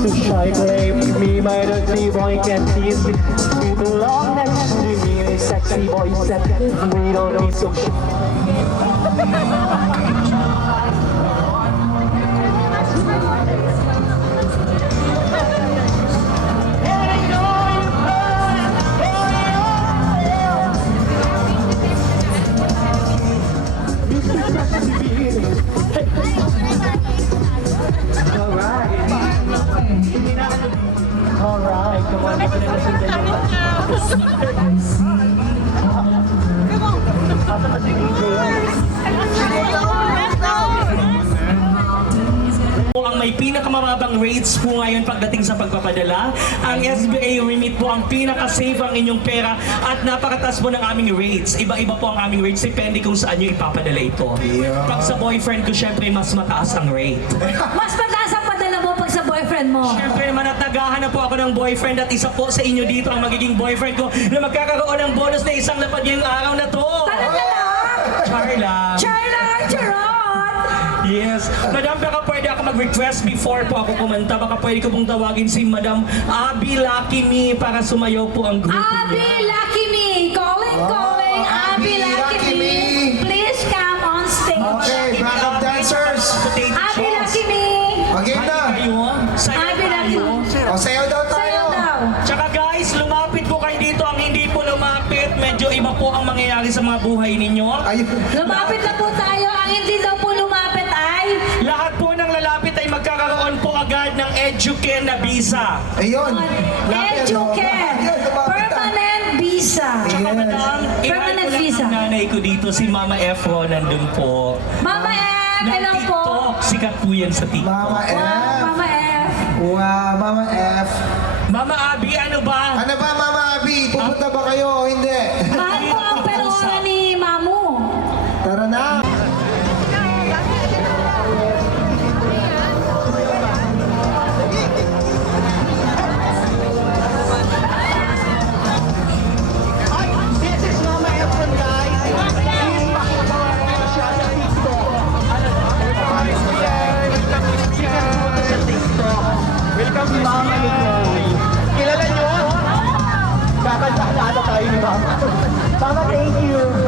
Shy claim me, my dirty boy can't tease me. You belong next to me, sexy boy said we don't need so Alright, come on, let's listen to po ang may pinakamababang rates po ngayon pagdating sa pagpapadala. Ang SBA Remit po ang pinaka-safe ang inyong pera at napakataas po ng aming rates. Iba-iba po ang aming rates, depende kung saan nyo ipapadala ito. Pag sa boyfriend ko, syempre mas mataas ang rate. Mas mataas ang padala mo pag sa boyfriend mo. Syempre naman at naghahanap po ako ng boyfriend at isa po sa inyo dito ang magiging boyfriend ko na magkakaroon ng bonus na isang lapad ngayong araw na to. Talaga lang? Charla. Charla, charot! Yes. Madam, baka pwede ako mag-request before po ako kumanta. Baka pwede ko pong tawagin si Madam Abby Lucky Me para sumayaw po ang grupo Abby niya. Lucky Me! Calling! Abby Lucky Me! Please come on stage. Okay, backup dancers. Abby Lucky Me! Mag-game na. Sayaw Abby Lucky tayo. Me! O, sayaw daw tayo. Sayaw daw! Tsaka guys, lumapit po kayo dito. Ang hindi po lumapit, medyo iba po ang mangyayari sa mga buhay ninyo. Ayun. Lumapit na po tayo. Ang hindi daw po lumapit ay... Lahat po ng lalapit ay magkakaroon po agad ng Educare na visa. Ayun. Educare! Ayun, lumapit na. Permanent visa! Tsaka madam, Permanent i-hi ko visa. lang ang nanay ko dito, si Mama Efro, nandun po. Mama F! Ng Hello po! TikTok, sikat po yan sa TikTok. Mama F. Wow, Mama F! Wow, Mama F. Mama Abby, ano ba? Ano ba, Mama Abby? Pupunta ba kayo o hindi? Mahal po ang perona ni Mamu. Tara na. This is Mama Efron, guys. Please pakipagawa siya sa TikTok. Sa TikTok. Welcome si Mama Nicole. Kilala nyo? Kakanta tayo ni Mama. Mama, thank you.